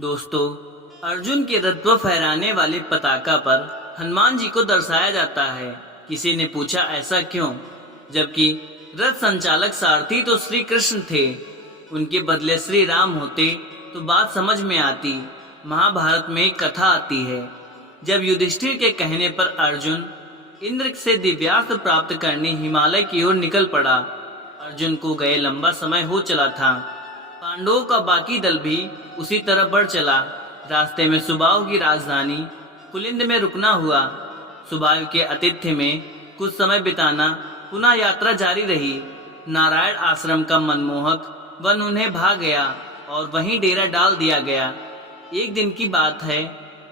दोस्तों, अर्जुन के रत्व फहराने वाले पताका पर हनुमान जी को दर्शाया जाता है। किसी ने पूछा ऐसा क्यों, जबकि रथ संचालक सारथी तो श्री कृष्ण थे, उनके बदले श्री राम होते तो बात समझ में आती। महाभारत में एक कथा आती है, जब युधिष्ठिर के कहने पर अर्जुन इंद्र से दिव्यास्त्र प्राप्त करने हिमालय की ओर निकल पड़ा। अर्जुन को गए लंबा समय हो चला था। पांडवों का बाकी दल भी उसी तरह बढ़ चला। रास्ते में सुबाहु की राजधानी कुलिंद में रुकना हुआ। सुबाहु के आतिथ्य में कुछ समय बिताना, पुनः यात्रा जारी रही। नारायण आश्रम का मनमोहक वन उन्हें भा गया और वहीं डेरा डाल दिया गया। एक दिन की बात है,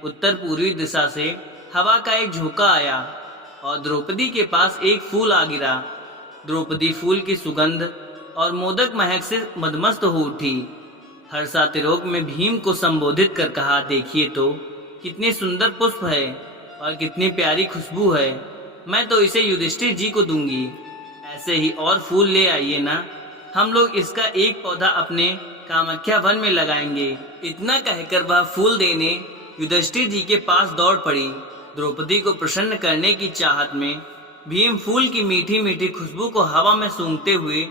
उत्तर पूर्वी दिशा से हवा का एक झोंका आया और द्रौपदी के पास एक फूल आ गिरा। द्रौपदी फूल की सुगंध और मोदक महक से मदमस्त हो उठी। हर्षातिरोग में भीम को संबोधित कर कहा, देखिए तो कितनी सुंदर पुष्प है और कितनी प्यारी खुशबू है। मैं तो इसे युधिष्ठिर जी को दूंगी। ऐसे ही और फूल ले आइए ना, हम लोग इसका एक पौधा अपने कामाख्या वन में लगाएंगे। इतना कहकर वह फूल देने युधिष्ठिर जी के पास दौड़ पड़ी। द्रौपदी को प्रसन्न करने की चाहत में भीम फूल की मीठी मीठी खुशबू को हवा में सूंघते हुए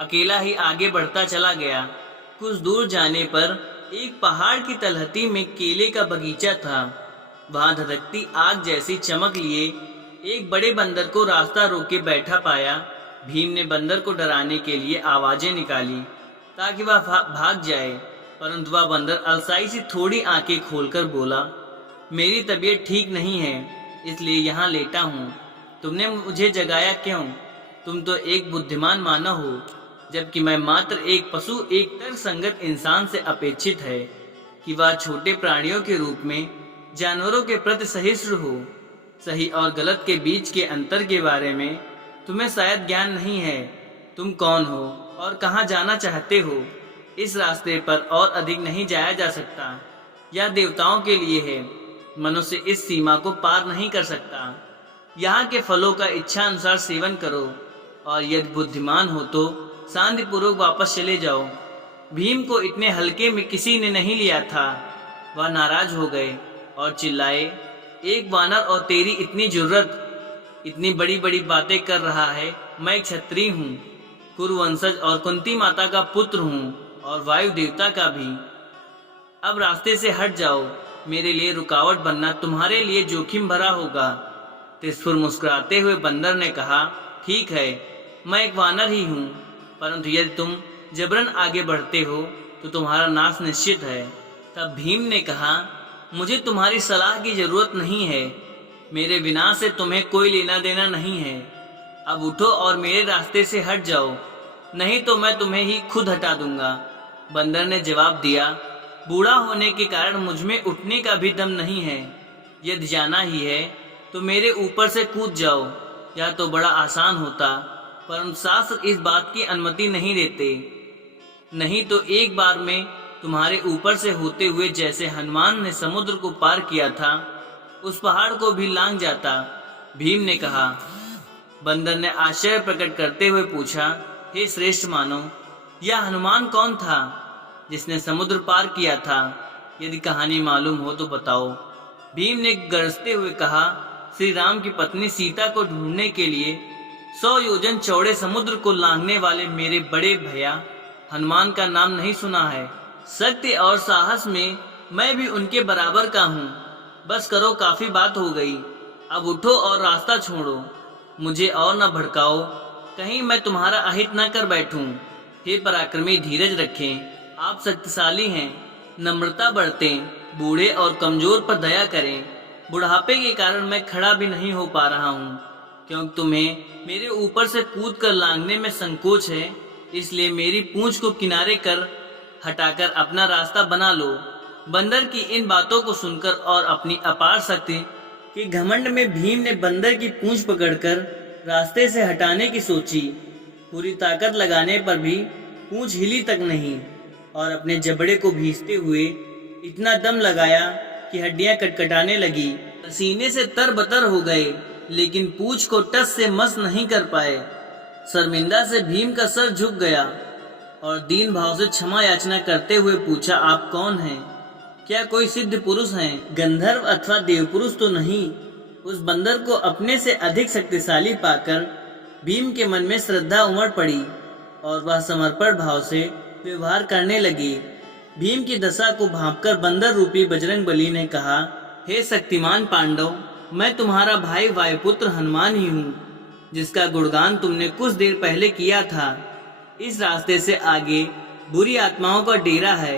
अकेला ही आगे बढ़ता चला गया। कुछ दूर जाने पर एक पहाड़ की तलहटी में केले का बगीचा था। वहां धधकती आग जैसी चमक लिए एक बड़े बंदर को रास्ता रोके बैठा पाया। भीम ने बंदर को डराने के लिए आवाजें निकाली ताकि वह भाग जाए, परंतु वह बंदर अलसाई से थोड़ी आंखें खोलकर बोला, मेरी तबीयत ठीक नहीं है, इसलिए यहाँ लेटा हूँ। तुमने मुझे जगाया क्यों? तुम तो एक बुद्धिमान मानव हो, जबकि मैं मात्र एक पशु, एक तर्कसंगत इंसान से अपेक्षित है कि वह छोटे प्राणियों के रूप में जानवरों के प्रति सहिष्णु हो। सही और गलत के बीच के अंतर के बारे में तुम्हें शायद ज्ञान नहीं है। तुम कौन हो और कहाँ जाना चाहते हो? इस रास्ते पर और अधिक नहीं जाया जा सकता। यह देवताओं के लिए है, मनुष्य इस सीमा को पार नहीं कर सकता। यहाँ के फलों का इच्छा अनुसार सेवन करो और यदि बुद्धिमान हो तो शांतिपूर्वक वापस चले जाओ। भीम को इतने हल्के में किसी ने नहीं लिया था। वह नाराज हो गए और चिल्लाए, एक वानर और तेरी इतनी जुर्रत, इतनी बड़ी बड़ी बातें कर रहा है। मैं एक क्षत्रिय हूँ, कुरुवंशज और कुंती माता का पुत्र हूँ और वायु देवता का भी। अब रास्ते से हट जाओ, मेरे लिए रुकावट बनना तुम्हारे लिए जोखिम भरा होगा। त्रिशूल मुस्कुराते हुए बंदर ने कहा, ठीक है, मैं एक वानर ही हूँ, परंतु यदि तुम जबरन आगे बढ़ते हो तो तुम्हारा नाश निश्चित है। तब भीम ने कहा, मुझे तुम्हारी सलाह की जरूरत नहीं है, मेरे विनाश से तुम्हें कोई लेना देना नहीं है। अब उठो और मेरे रास्ते से हट जाओ, नहीं तो मैं तुम्हें ही खुद हटा दूंगा। बंदर ने जवाब दिया, बूढ़ा होने के कारण मुझमें उठने का भी दम नहीं है। यदि जाना ही है तो मेरे ऊपर से कूद जाओ, यह तो बड़ा आसान होता, परंतु शास्त्र इस बात की अनुमति नहीं देते। नहीं तो एक बार में तुम्हारे ऊपर से होते हुए जैसे हनुमान ने समुद्र को पार किया था, उस पहाड़ को भी लांघ जाता। भीम ने कहा। बंदर ने आश्चर्य प्रकट करते हुए पूछा, हे श्रेष्ठ मानव, यह हनुमान कौन था जिसने समुद्र पार किया था? यदि कहानी मालूम हो तो बताओ। भीम ने गरजते हुए कहा, श्री राम की पत्नी सीता को ढूंढने के लिए 100 योजन चौड़े समुद्र को लांघने वाले मेरे बड़े भैया हनुमान का नाम नहीं सुना है? शक्ति और साहस में मैं भी उनके बराबर का हूँ। बस करो, काफी बात हो गई, अब उठो और रास्ता छोड़ो। मुझे और न भड़काओ, कहीं मैं तुम्हारा अहित न कर बैठूं। हे पराक्रमी, धीरज रखें, आप शक्तिशाली हैं, नम्रता बरतें, बूढ़े और कमजोर पर दया करें। बुढ़ापे के कारण मैं खड़ा भी नहीं हो पा रहा हूँ, क्योंकि तुम्हें मेरे ऊपर से कूद कर लांघने में संकोच है, इसलिए मेरी पूंछ को किनारे कर हटाकर अपना रास्ता बना लो। बंदर की इन बातों को सुनकर और अपनी अपार शक्ति के घमंड में भीम ने बंदर की पूंछ पकड़कर रास्ते से हटाने की सोची। पूरी ताकत लगाने पर भी पूंछ हिली तक नहीं और अपने जबड़े को भींचते हुए इतना दम लगाया कि हड्डियां कटकटाने लगी। पसीने से तरबतर हो गए, लेकिन पूंछ को टस से मस नहीं कर पाए। शर्मिंदा से भीम का सर झुक गया और दीन भाव से क्षमा याचना करते हुए पूछा, आप कौन हैं? क्या कोई सिद्ध पुरुष है? गंधर्व अथवा देवपुरुष तो नहीं। उस बंदर को अपने से अधिक शक्तिशाली पाकर भीम के मन में श्रद्धा उमड़ पड़ी और वह समर्पण भाव से व्यवहार करने लगी। भीम की दशा को भांपकर बंदर रूपी बजरंगबली ने कहा, हे शक्तिमान पांडव, मैं तुम्हारा भाई वायुपुत्र हनुमान ही हूँ, जिसका गुणगान तुमने कुछ देर पहले किया था। इस रास्ते से आगे बुरी आत्माओं का डेरा है,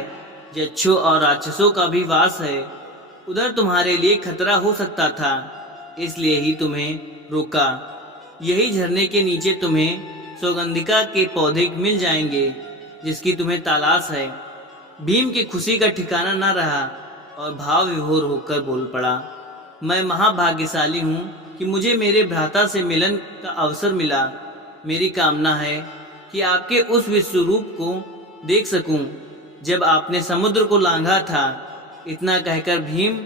यक्षों और राक्षसों का भी वास है। उधर तुम्हारे लिए खतरा हो सकता था, इसलिए ही तुम्हें रोका। यही झरने के नीचे तुम्हें सौगंधिका के पौधे मिल जाएंगे, जिसकी तुम्हें तलाश है। भीम की खुशी का ठिकाना न रहा और भाव विभोर होकर बोल पड़ा, मैं महाभाग्यशाली हूँ कि मुझे मेरे भ्राता से मिलन का अवसर मिला। मेरी कामना है कि आपके उस विश्वरूप को देख सकूं, जब आपने समुद्र को लांघा था। इतना कहकर भीम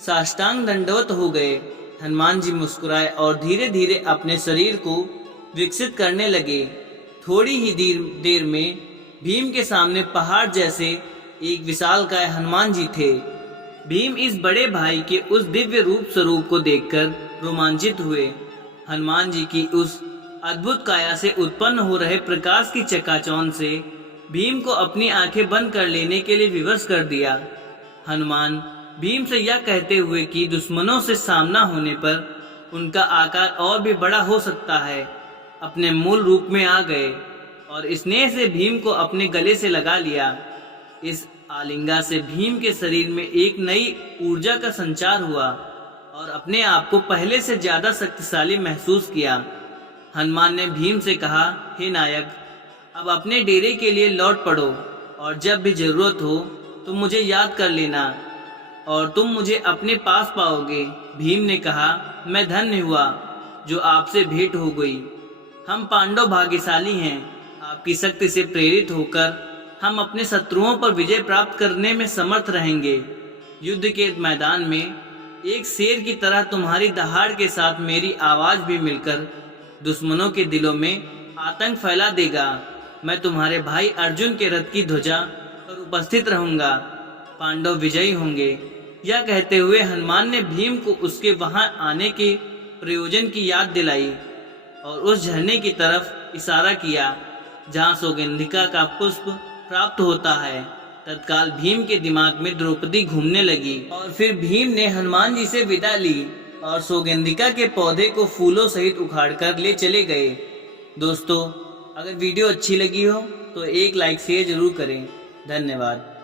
साष्टांग दंडवत हो गए। हनुमान जी मुस्कुराए और धीरे धीरे अपने शरीर को विकसित करने लगे। थोड़ी ही देर में भीम के सामने पहाड़ जैसे एक विशालकाय हनुमान जी थे। भीम इस बड़े भाई के उस दिव्य रूप स्वरूप को देखकर रोमांचित हुए। हनुमान जी की उस अद्भुत काया से उत्पन्न हो रहे प्रकाश की चकाचौंध से भीम को अपनी आंखें बंद कर लेने के लिए विवश कर दिया। हनुमान भीम से यह कहते हुए कि दुश्मनों से सामना होने पर उनका आकार और भी बड़ा हो सकता है, अपने मूल रूप में आ गए और स्नेह से भीम को अपने गले से लगा लिया। इस आलिंगा से भीम के शरीर में एक नई ऊर्जा का संचार हुआ और अपने आप को पहले से ज्यादा शक्तिशाली महसूस किया। हनुमान ने भीम से कहा, हे नायक, अब अपने डेरे के लिए लौट पड़ो और जब भी जरूरत हो तो मुझे याद कर लेना और तुम मुझे अपने पास पाओगे। भीम ने कहा, मैं धन्य हुआ जो आपसे भेंट हो गई। हम पांडव भाग्यशाली हैं। आपकी शक्ति से प्रेरित होकर हम अपने शत्रुओं पर विजय प्राप्त करने में समर्थ रहेंगे। युद्ध के मैदान में एक शेर की तरह तुम्हारी दहाड़ के साथ मेरी आवाज भी मिलकर दुश्मनों के दिलों में आतंक फैला देगा। मैं तुम्हारे भाई अर्जुन के रथ की ध्वजा पर उपस्थित रहूंगा। पांडव विजयी होंगे। यह कहते हुए हनुमान ने भीम को उसके वहां आने के प्रयोजन की याद दिलाई और उस झरने की तरफ इशारा किया जहां सौगंधिका का पुष्प प्राप्त होता है। तत्काल भीम के दिमाग में द्रौपदी घूमने लगी और फिर भीम ने हनुमान जी से विदा ली और सौगंधिका के पौधे को फूलों सहित उखाड़कर ले चले गए। दोस्तों, अगर वीडियो अच्छी लगी हो तो एक लाइक शेयर जरूर करें। धन्यवाद।